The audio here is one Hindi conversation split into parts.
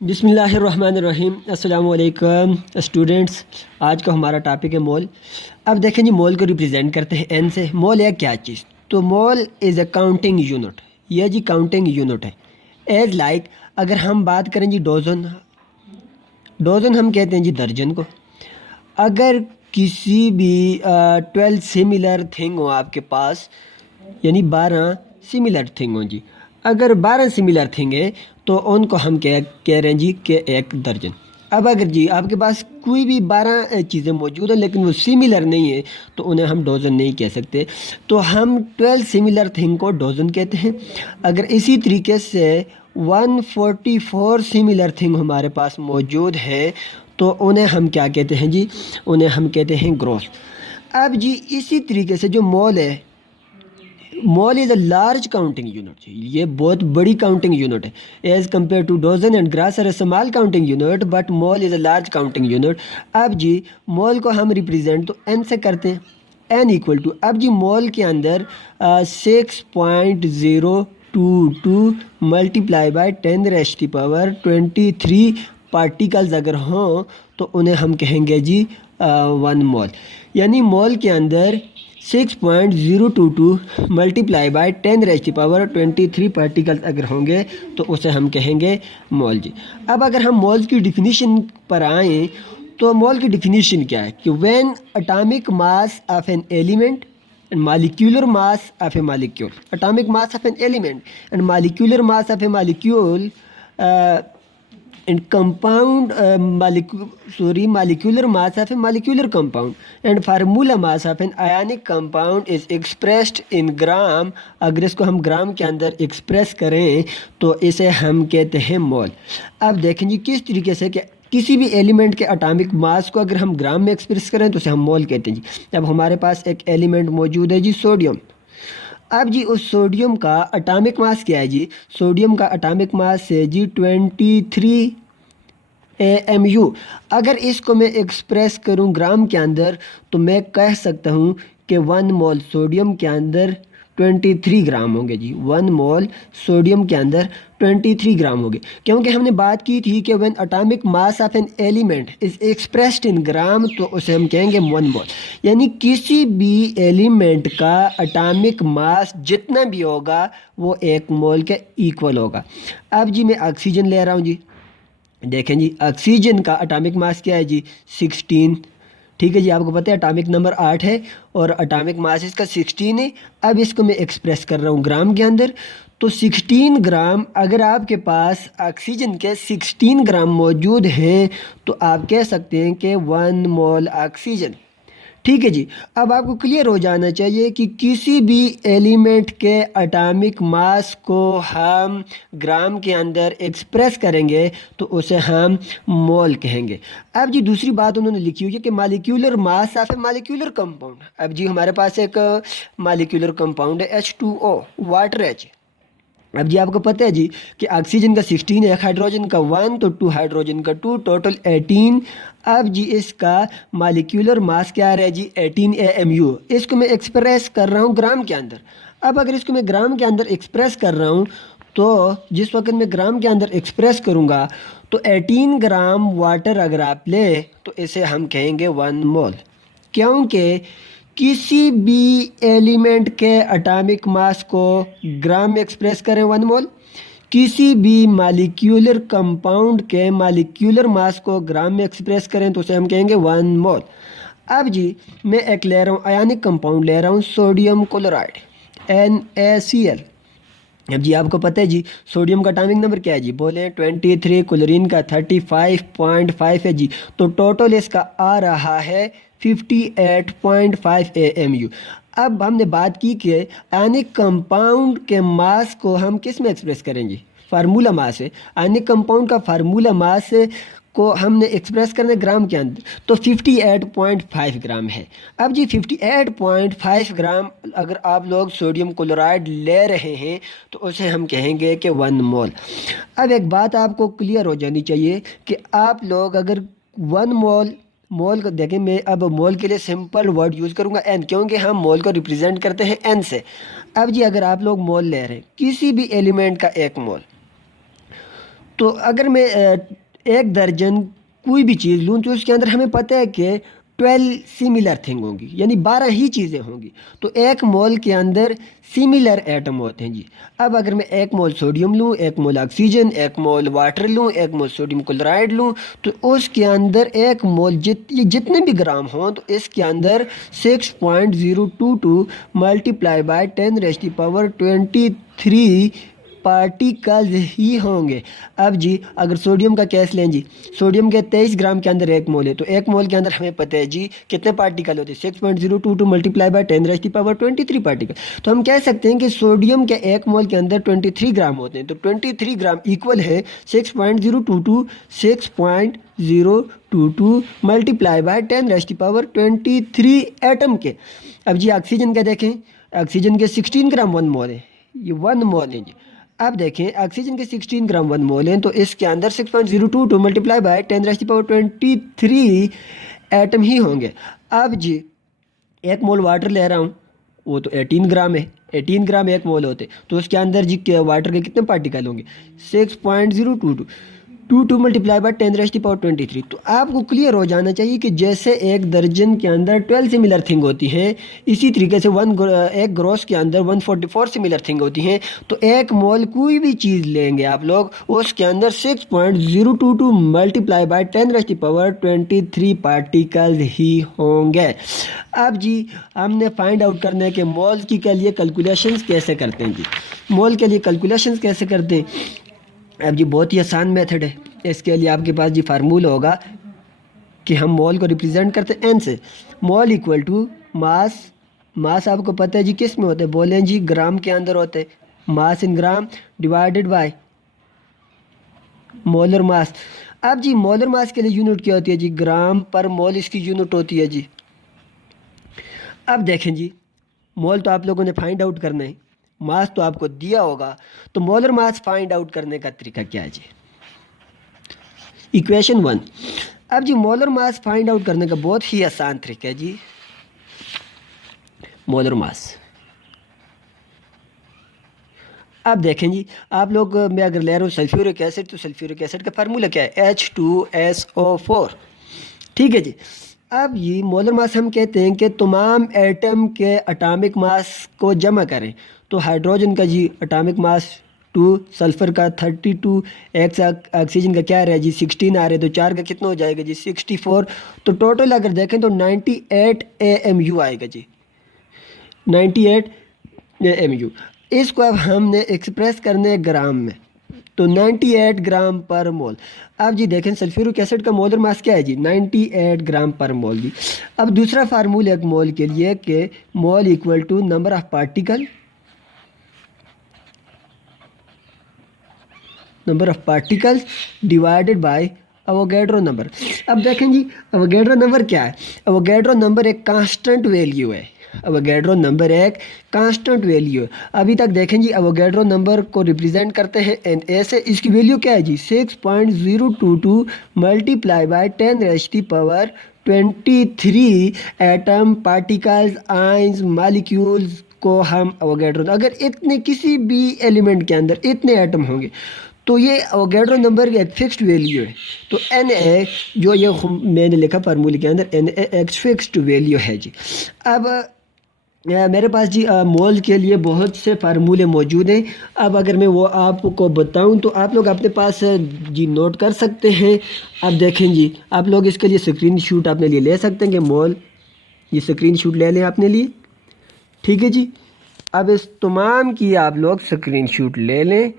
बिस्मिल्लाहिर्रहमानिर्रहीम। अस्सलाम वालेकुम स्टूडेंट्स। आज का हमारा टॉपिक है मोल। अब देखें जी, मोल को रिप्रेजेंट करते हैं एन से। मोल है क्या चीज़? तो मोल इज़ अ काउंटिंग यूनिट। यह जी काउंटिंग यूनिट है। एज लाइक अगर हम बात करें जी डोजन, डोजन हम कहते हैं जी दर्जन को। अगर किसी भी 12 सिमिलर थिंग हो आपके पास, यानी 12 सिमिलर थिंग हो जी। अगर 12 सिमिलर थिंग है तो उनको हम कह रहे हैं जी कि एक दर्जन। अब अगर जी आपके पास कोई भी 12 चीज़ें मौजूद हैं लेकिन वो सिमिलर नहीं है तो उन्हें हम डोजन नहीं कह सकते। तो हम 12 सिमिलर थिंग को डोजन कहते हैं। अगर इसी तरीके से 144 सिमिलर थिंग हमारे पास मौजूद है तो उन्हें हम क्या कहते हैं जी? उन्हें हम कहते हैं ग्रोस। अब जी इसी तरीके से जो मोल है, mole is a large counting unit. ये बहुत बड़ी काउंटिंग यूनिट है। As compare to dozen and gross are small counting unit, but mole is a large counting unit. अब जी मॉल को हम रिप्रेजेंट तो एन से करते हैं, एन इक्वल टू। अब जी मॉल के अंदर 6.022 मल्टीप्लाई बाय 10⁻23 पार्टिकल्स अगर हों तो उन्हें हम कहेंगे जी 1 मॉल। यानी मॉल के अंदर 6.022 मल्टीप्लाई बाय 10⁻23 पार्टिकल्स अगर होंगे तो उसे हम कहेंगे मोल जी। अब अगर हम मोल्स की डिफिनीशन पर आएँ तो मोल की डिफिनीशन क्या है कि when atomic mass of an element and molecular mass of a molecule, atomic mass of an element and molecular mass of a molecule, and molecular mass of a molecular compound and formula mass of an ionic compound is expressed in gram। अगर इसको हम ग्राम के अंदर एक्सप्रेस करें तो इसे हम कहते हैं मोल। अब देखें जी किस तरीके से कि किसी भी एलिमेंट के एटॉमिक मास को अगर हम ग्राम में एक्सप्रेस करें तो उसे हम मोल कहते हैं जी। अब हमारे पास एक एलिमेंट मौजूद है जी सोडियम। अब जी उस सोडियम का एटॉमिक मास क्या है जी? सोडियम का एटॉमिक मास है जी 23 AMU। अगर इसको मैं एक्सप्रेस करूं ग्राम के अंदर तो मैं कह सकता हूं कि 1 मोल सोडियम के अंदर 23 ग्राम होंगे जी। 1 मोल सोडियम के अंदर 23 ग्राम होंगे, क्योंकि हमने बात की थी कि when atomic mass of an element is expressed in gram तो उसे हम कहेंगे 1 मोल। यानी किसी भी एलिमेंट का एटॉमिक मास जितना भी होगा वो 1 मोल के इक्वल होगा। अब जी मैं ऑक्सीजन ले रहा हूँ जी। देखें जी ऑक्सीजन का एटॉमिक मास क्या है जी? 16। ठीक है जी, आपको पता है एटॉमिक नंबर 8 है और एटॉमिक मास इसका 16 है। अब इसको मैं एक्सप्रेस कर रहा हूँ ग्राम के अंदर। तो 16 ग्राम, अगर आपके पास ऑक्सीजन के 16 ग्राम मौजूद हैं तो आप कह सकते हैं कि 1 मोल ऑक्सीजन। ठीक है जी। अब आपको क्लियर हो जाना चाहिए कि किसी भी एलिमेंट के एटॉमिक मास को हम ग्राम के अंदर एक्सप्रेस करेंगे तो उसे हम मोल कहेंगे। अब जी दूसरी बात उन्होंने लिखी हुई है कि molecular mass of A molecular compound. अब जी हमारे पास एक मालिक्यूलर कंपाउंड है H2O, वाटर H। अब जी आपको पता है जी कि ऑक्सीजन का 16 है, हाइड्रोजन का 1, तो 2 हाइड्रोजन का 2, टोटल 18। अब जी इसका मालिक्यूलर मास क्या आ रहा है जी? 18 AMU। इसको मैं एक्सप्रेस कर रहा हूँ ग्राम के अंदर। अब अगर इसको मैं ग्राम के अंदर एक्सप्रेस कर रहा हूँ तो जिस वक्त मैं ग्राम के अंदर एक्सप्रेस करूँगा तो 18 ग्राम वाटर अगर आप ले तो इसे हम कहेंगे 1 मोल। क्योंकि किसी भी एलिमेंट के एटॉमिक मास को ग्राम में एक्सप्रेस करें 1 मोल, किसी भी मालिक्यूलर कंपाउंड के मालिक्यूलर मास को ग्राम में एक्सप्रेस करें तो उसे हम कहेंगे 1 मोल। अब जी मैं एक ले रहा हूँ आयनिक कंपाउंड ले रहा हूँ सोडियम क्लोराइड NaCl। अब जी आपको पता है जी सोडियम का एटॉमिक नंबर क्या है जी? बोले 23, क्लोरीन का 35.5 है जी। तो टोटल इसका आ रहा है 58.5 AMU। अब हमने बात की कि आयनिक कंपाउंड के मास को हम किस में एक्सप्रेस करेंगे? फार्मूला मास है। आयनिक कंपाउंड का फार्मूला मास को हमने एक्सप्रेस करना है ग्राम के अंदर, तो 58.5 ग्राम है। अब जी 58.5 ग्राम अगर आप लोग सोडियम क्लोराइड ले रहे हैं तो उसे हम कहेंगे कि 1 मोल। अब एक बात आपको क्लियर हो जानी चाहिए कि आप लोग अगर 1 मोल, मोल को देखें, मैं अब मोल के लिए सिंपल वर्ड यूज़ करूंगा एन, क्योंकि हम मोल को रिप्रेजेंट करते हैं एन से। अब जी अगर आप लोग मोल ले रहे हैं किसी भी एलिमेंट का 1 मोल तो अगर मैं एक दर्जन कोई भी चीज़ लूँ तो उसके अंदर हमें पता है कि 12 सिमिलर थिंग होंगी, यानी 12 ही चीज़ें होंगी। तो एक मोल के अंदर सिमिलर एटम होते हैं जी। अब अगर मैं एक मोल सोडियम लूँ, एक मोल ऑक्सीजन, एक मोल वाटर लूँ, एक मोल सोडियम क्लोराइड लूँ, तो उसके अंदर एक मोल ये जितने भी ग्राम हों तो इसके अंदर 6.022 मल्टीप्लाई बाय 10⁻23 पार्टिकल्स ही होंगे। अब जी अगर सोडियम का केस लें जी, सोडियम के 23 ग्राम के अंदर एक मोल है, तो एक मोल के अंदर हमें पता है जी कितने पार्टिकल होते हैं, 6.022 मल्टीप्लाई बाय 10⁻23 पार्टिकल। तो हम कह सकते हैं कि सोडियम के एक मोल के अंदर 23 ग्राम होते हैं, तो 23 ग्राम इक्वल है 6.022 मल्टीप्लाई बाय 10⁻23 एटम के। अब जी ऑक्सीजन का देखें, ऑक्सीजन के 16 ग्राम वन मोल है, ये वन मोल है जी। अब देखें ऑक्सीजन के 16 ग्राम वन मोल हैं, तो इसके अंदर 6.022 मल्टीप्लाई बाय 10⁻23 एटम ही होंगे। अब जी एक मोल वाटर ले रहा हूँ, वो तो 18 ग्राम है, 18 ग्राम एक मोल होते, तो उसके अंदर जी वाटर के कितने पार्टिकल होंगे, 6.022 मल्टीप्लाई बाय 10⁻23। तो आपको क्लियर हो जाना चाहिए कि जैसे एक दर्जन के अंदर 12 सिमिलर थिंग होती है, इसी तरीके से एक ग्रोस के अंदर 144 सिमिलर थिंग होती हैं। तो एक मोल कोई भी चीज़ लेंगे आप लोग, उसके अंदर 6.022 मल्टीप्लाई बाय 10⁻23 पार्टिकल ही होंगे। अब जी हमने फाइंड आउट करना है कि मोल की के लिए कैलकुलेशंस कैसे करते हैं जी। मोल के लिए कैलकुलेशंस कैसे करते हैं, अब जी बहुत ही आसान मेथड है। इसके लिए आपके पास जी फार्मूला होगा कि हम मोल को रिप्रेजेंट करते हैं एन से। मोल इक्वल टू मास, मास आपको पता है जी किस में होते हैं, बोलें जी ग्राम के अंदर होते हैं, mass in gram divided by molar mass. अब जी मोलर मास के लिए यूनिट क्या होती है जी, ग्राम पर मोल इसकी यूनिट होती है जी। अब देखें जी मोल तो आप लोगों ने फाइंड आउट करना है, मास तो आपको दिया होगा, तो मोलर मास फाइंड आउट करने का तरीका क्या है जी, इक्वेशन 1। अब जी मोलर मास फाइंड आउट करने का बहुत ही आसान तरीका है जी। मोलर मास, अब देखें जी आप लोग, मैं अगर ले रहा हूँ सल्फ्यूरिक एसिड, तो सल्फ्यूरिक एसिड का फार्मूला क्या है, H2SO4, ठीक है जी। अब ये मोलर मास हम कहते हैं कि तमाम एटम के एटॉमिक मास को जमा करें, तो हाइड्रोजन का जी एटॉमिक मास 2, सल्फ़र का 32, एक्स ऑक्सीजन का क्या आ रहा है जी 16 आ रहा है, तो 4 का कितना हो जाएगा जी 64। तो टोटल अगर देखें तो 98 AMU आएगा जी, 98 AMU। इसको अब हमने एक्सप्रेस करने ग्राम में, तो 98 ग्राम पर मोल। अब जी देखें सल्फ्यूरिक एसिड का मोलर मास क्या है जी 98 ग्राम पर मोल जी। अब दूसरा फार्मूला एक मोल के लिए कि mole equal to number of particle, number of particles divided by Avogadro number. अब देखें जी अवोगैड्रो नंबर क्या है, अवोगैड्रो नंबर एक कांस्टेंट वैल्यू है, अवोगैड्रो नंबर एक कांस्टेंट वैल्यू है। अभी तक देखें जी अवोगैड्रो नंबर को रिप्रेजेंट करते हैं एन ए से, इसकी वैल्यू क्या है जी 6.022 multiply by 10⁻23 atom particles ions molecules को हम अवोगैड्रो, अगर इतने किसी भी एलिमेंट के अंदर इतने एटम होंगे तो ये अवोगैड्रो नंबर की एक फिक्स्ड वैल्यू है। तो एन ए जो ये मैंने लिखा फार्मूले के अंदर एन ए एक फिक्स्ड वैल्यू है जी। अब मेरे पास जी मोल के लिए बहुत से फार्मूले मौजूद हैं। अब अगर मैं वो आपको बताऊं तो आप लोग अपने पास जी नोट कर सकते हैं। अब देखें जी आप लोग इसके लिए स्क्रीन शूट अपने लिए ले सकते हैं कि मोल, ये स्क्रीन शूट ले लें अपने लिए, ठीक है जी। अब इस तमाम की आप लोग स्क्रीन शूट ले लें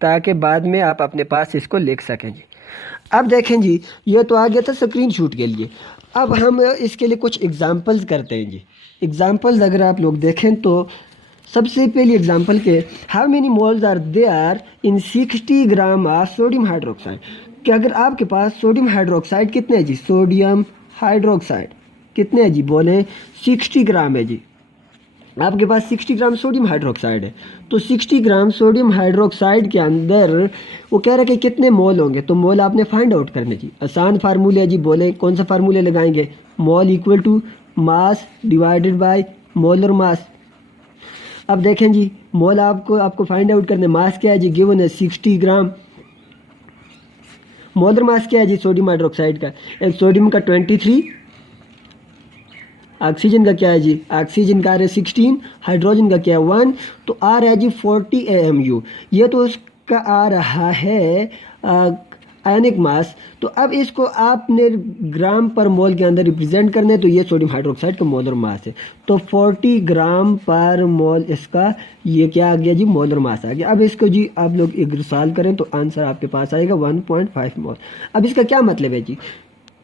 ताकि बाद में आप अपने पास इसको लिख सकें जी। अब देखें जी ये तो आ गया था स्क्रीन शूट के लिए। अब हम इसके लिए कुछ एग्जांपल्स करते हैं जी। एग्जांपल्स अगर आप लोग देखें तो सबसे पहली एग्जांपल के how many moles are there in 60 gram of sodium hydroxide, कि अगर आपके पास सोडियम हाइड्रोक्साइड कितने है जी, सोडियम हाइड्रोक्साइड कितने है जी, बोले 60 ग्राम है जी। आपके पास 60 ग्राम सोडियम हाइड्रोक्साइड है, तो 60 ग्राम सोडियम हाइड्रोक्साइड के अंदर वो कह रहा है कि कितने मोल होंगे, तो मोल आपने फाइंड आउट करने जी। आसान फार्मूले है जी, बोले कौन सा फार्मूले लगाएंगे, mole equal to mass divided by molar mass. अब देखें जी मोल आपको फाइंड आउट करने, मास क्या है जी गिवन है 60 ग्राम, मोलर मास क्या है जी सोडियम हाइड्रोक्साइड का? एक सोडियम का 23, ऑक्सीजन का क्या है जी? ऑक्सीजन का आ रहा है 16, हाइड्रोजन का क्या है 1, तो आ रहा है जी 40 AMU। ये तो उसका आ रहा है आयनिक मास। तो अब इसको आपने ग्राम पर मोल के अंदर रिप्रेजेंट करना है, तो ये सोडियम हाइड्रोक्साइड का मोलर मास है। तो 40 ग्राम पर मोल इसका ये क्या आ गया जी? मोलर मास आ गया। अब इसको जी आप लोग एक सॉल्व करें तो आंसर आपके पास आएगा 1.5 मोल। अब इसका क्या मतलब है जी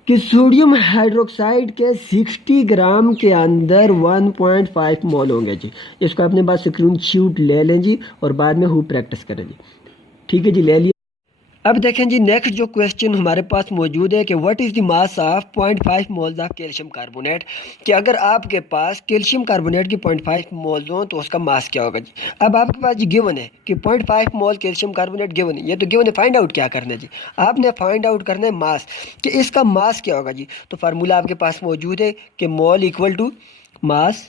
कि सोडियम हाइड्रोक्साइड के 60 ग्राम के अंदर 1.5 मोल होंगे जी। इसको अपने पास स्क्रीन शॉट ले लें जी और बाद में हु प्रैक्टिस करें जी। ठीक है जी, ले लिया। अब देखें जी नेक्स्ट जो क्वेश्चन हमारे पास मौजूद है कि what is the mass of 0.5 moles of calcium carbonate. कि अगर आपके पास कैल्शियम कार्बोनेट की 0.5 मोल्स हो तो उसका मास क्या होगा जी। अब आपके पास जी गिवन है कि 0.5 मोल कैल्शियम कार्बोनेट गिवन है। ये तो गिवन है, फाइंड आउट क्या करना है जी? आपने फाइंड आउट करना है मास, कि इसका मास क्या होगा जी। तो फार्मूला आपके पास मौजूद है कि mole equal to mass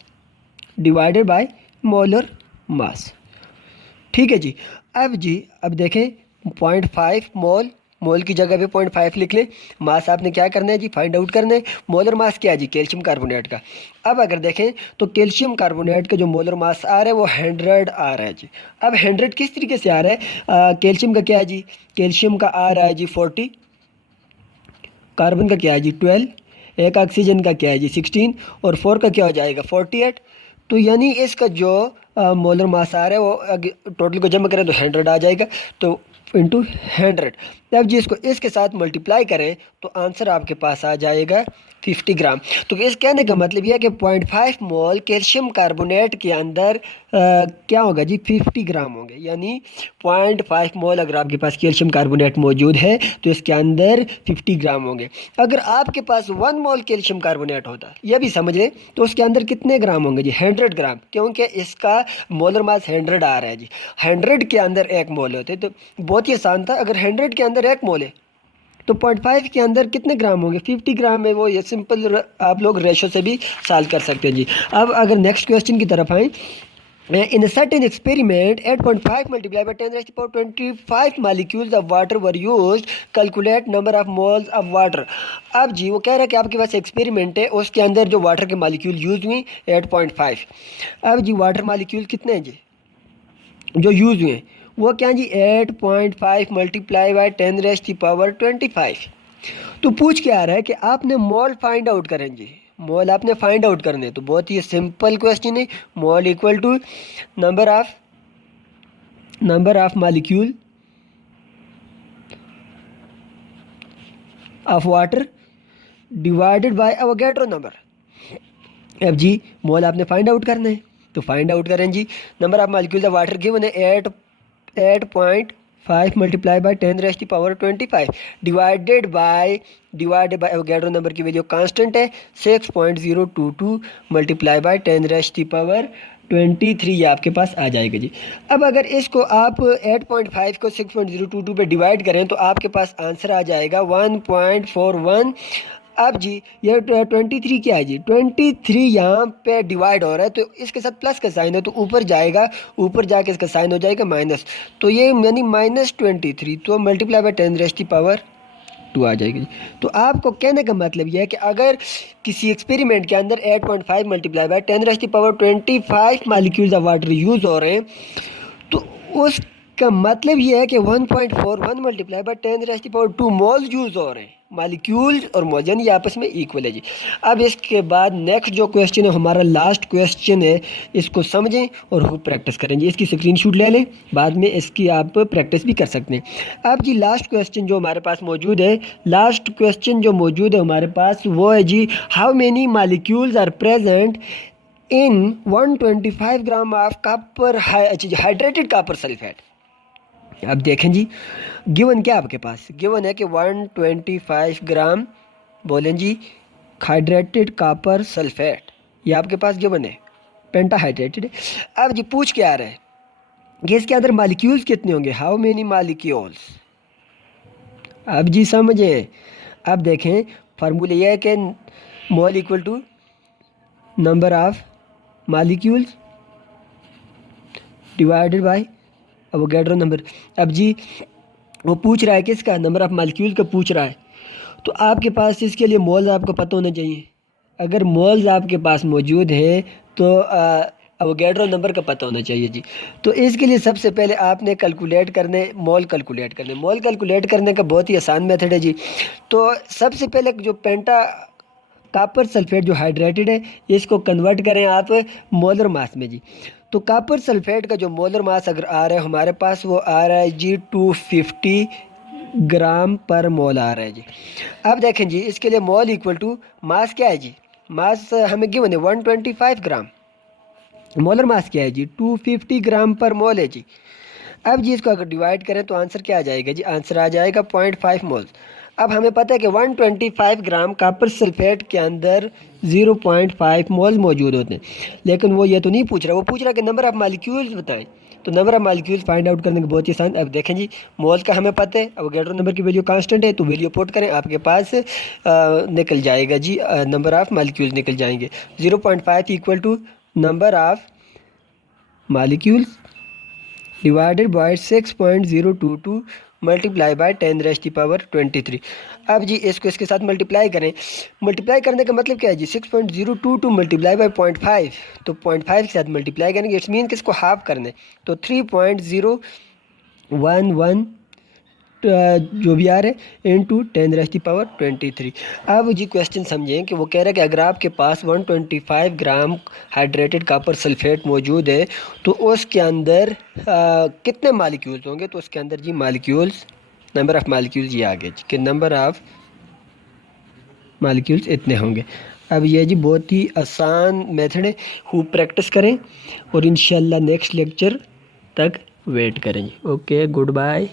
divided by molar mass. ठीक है जी। अब देखें 0.5 मोल, मोल की जगह पे 0.5 लिख लें। मास आपने क्या करना है जी? फाइंड आउट करना है। मोलर मास क्या है जी? कैल्शियम कार्बोनेट का। अब अगर देखें तो कैल्शियम कार्बोनेट का जो मोलर मास आ रहा है वो 100 आ रहा है जी। अब 100 किस तरीके से आ रहा है? कैल्शियम का क्या है जी? कैल्शियम का आ रहा है जी 40, कार्बन का क्या है जी 12, एक ऑक्सीजन का क्या है जी 16, और 4 का क्या हो जाएगा 48। तो यानी इसका जो मोलर मास आ रहा है वो टोटल को जमा करें तो 100 आ जाएगा। तो इंटू 100, अब जी इसको इसके साथ मल्टीप्लाई करें तो आंसर आपके पास आ जाएगा 50 ग्राम। तो इस कहने का मतलब यह है कि 0.5 मोल कैल्शियम कार्बोनेट के अंदर क्या होगा जी 50 ग्राम होंगे। यानी 0.5 मोल अगर आपके पास कैल्शियम कार्बोनेट मौजूद है तो इसके अंदर 50 ग्राम होंगे। अगर आपके पास 1 मोल कैल्शियम कार्बोनेट होता, यह भी समझ लें, तो उसके अंदर कितने ग्राम होंगे जी? 100 ग्राम, क्योंकि इसका मोलर मास 100 आ रहा है जी। 100 के अंदर 1 मोल होते तो बहुत ही आसान था। अगर 100 के अंदर 1 मोल है तो 0.5 के अंदर कितने ग्राम होंगे? 50 ग्राम है वो। ये सिंपल आप लोग रेशो से भी सॉल्व कर सकते हैं जी। अब अगर नेक्स्ट क्वेश्चन की तरफ आए, in a certain experiment 8.5 multiplied by 10 raised to power 25 molecules of water were used, calculate number of moles of water। अब जी वो कह रहा है कि आपके पास एक्सपेरिमेंट है, उसके अंदर जो वाटर के मालिक्यूल यूज हुई 8.5। अब जी वाटर मालिक्यूल कितने हैं जी जो यूज हुए? वो क्या जी 8.5 मल्टीप्लाई बाय 10 रेस्ट की पावर 25। तो पूछ के आ रहा है कि आपने मोल फाइंड आउट करें जी। मोल आपने फाइंड आउट करने, तो बहुत ही सिंपल क्वेश्चन है। Mole equal to number of molecule of water divided by Avogadro number. अब जी मोल आपने फाइंड आउट करना है, तो फाइंड आउट करें जी। Number of molecules of water given है 8.5 मल्टीप्लाई बाय 10 रेस्ट की power 25 divided by Avogadro number की वैल्यू कांस्टेंट है 6.022 मल्टीप्लाई बाय 10 रेस्ट की पावर 23, ये आपके पास आ जाएगा जी। अब अगर इसको आप 8.5 को 6.022 पे डिवाइड करें तो आपके पास आंसर आ जाएगा 1.41। अब जी ये 23 क्या है जी? 23 यहाँ पे डिवाइड हो रहा है तो इसके साथ प्लस का साइन है तो ऊपर जाएगा, ऊपर जाके इसका साइन हो जाएगा माइनस। तो ये यानी -23, तो मल्टीप्लाई बाय 10 रेस्ट की पावर 2 आ जाएगी। तो आपको कहने का मतलब यह है कि अगर किसी एक्सपेरिमेंट के अंदर 8.5 मल्टीप्लाई बाय 10 रेस्ट की power 25 molecules of water use हो रहे हैं, तो उसका मतलब ये है कि 1.41 मल्टीप्लाई बाय 10 रेस्ट की पावर 2 मोल यूज हो रहे हैं। मालिक्यूल्स और मोल यानी आपस में इक्वल है जी। अब इसके बाद नेक्स्ट जो क्वेश्चन है हमारा लास्ट क्वेश्चन है, इसको समझें और खूब प्रैक्टिस करें जी। इसकी स्क्रीनशॉट ले लें, बाद में इसकी आप प्रैक्टिस भी कर सकते हैं। अब जी लास्ट क्वेश्चन जो हमारे पास मौजूद है, लास्ट क्वेश्चन जो मौजूद है हमारे पास वो है जी how many molecules are present in 125 gram of copper hydrated copper sulphate. अब देखें जी गिवन क्या आपके पास गिवन है कि 125 ग्राम बोलें जी हाइड्रेटेड कॉपर सल्फेट, ये आपके पास गिवन है, पेंटाहाइड्रेटेड है। अब जी पूछ क्या आ रहा है कि इसके अंदर मालिक्यूल्स कितने होंगे, हाउ मेनी मालिक्यूल्स। अब जी समझें, अब देखें फार्मूला यह है कि mole equal to number of molecules divided by Avogadro number. अब जी वो पूछ रहा है किसका, नंबर ऑफ़ मालिक्यूल का पूछ रहा है। तो आपके पास इसके लिए मोल्स आपको पता होना चाहिए। अगर मोल्स आपके पास मौजूद हैं तो अवोगैड्रो नंबर का पता होना चाहिए जी। तो इसके लिए सबसे पहले आपने कैलकुलेट करने मोल कैलकुलेट करने मोल कैलकुलेट करने का बहुत ही आसान मेथड है जी। तो सबसे पहले जो पेंटा कॉपर सल्फेट जो हाइड्रेटेड है इसको कन्वर्ट करें आप मोलर मास में जी। तो कॉपर सल्फेट का जो मोलर मास अगर आ रहा है हमारे पास वो आ रहा है जी 250 ग्राम पर मोल आ रहा है जी। अब देखें जी इसके लिए मोल इक्वल टू मास क्या है जी, मास हमें गिवन है 125 ग्राम। मोलर मास क्या है जी 250 ग्राम पर मोल है जी। अब जी इसको अगर डिवाइड करें तो आंसर क्या आ जाएगा जी, आंसर आ जाएगा 0.5 मोल। अब हमें पता है कि 125 ग्राम कॉपर सल्फेट के अंदर 0.5 मोल मौजूद होते हैं, लेकिन वो ये तो नहीं पूछ रहा, वो पूछ रहा कि नंबर ऑफ मालिक्यूल्स बताएं। तो number of molecules find out करने के बहुत ही आसान। अब देखें जी मोल का हमें पता है, अवोगैड्रो नंबर की वैल्यू कांस्टेंट है तो वैल्यू पुट करें आपके पास निकल जाएगा जी, नंबर ऑफ मालिक्यूल्स निकल जाएंगे। 0.5 equal to number of molecules divided by 6.022 multiply by 10⁻23। अब जी इसको इसके साथ मल्टीप्लाई करें। मल्टीप्लाई करने का मतलब क्या है जी, 6.022 मल्टीप्लाई बाय 0.5, तो 0.5 के साथ मल्टीप्लाई करेंगे, इट्स मीन कि इसको हाफ करने, तो 3.011 जो भी आ रहा है इंटू 10⁻23। अब जी क्वेश्चन समझें कि वो कह रहा है कि अगर आपके पास 125 ग्राम हाइड्रेटेड कॉपर सल्फेट मौजूद है तो उसके अंदर कितने मालिक्यूल्स होंगे। तो उसके अंदर जी मालिक्यूल्स, नंबर ऑफ़ मालिक्यूल्स ये आ गए जी कि नंबर ऑफ़ मालिक्यूल्स इतने होंगे। अब ये जी बहुत ही आसान मेथड है, खूब प्रैक्टिस करें और इंशाल्लाह नेक्स्ट लेक्चर तक वेट करें जी। Okay, good bye.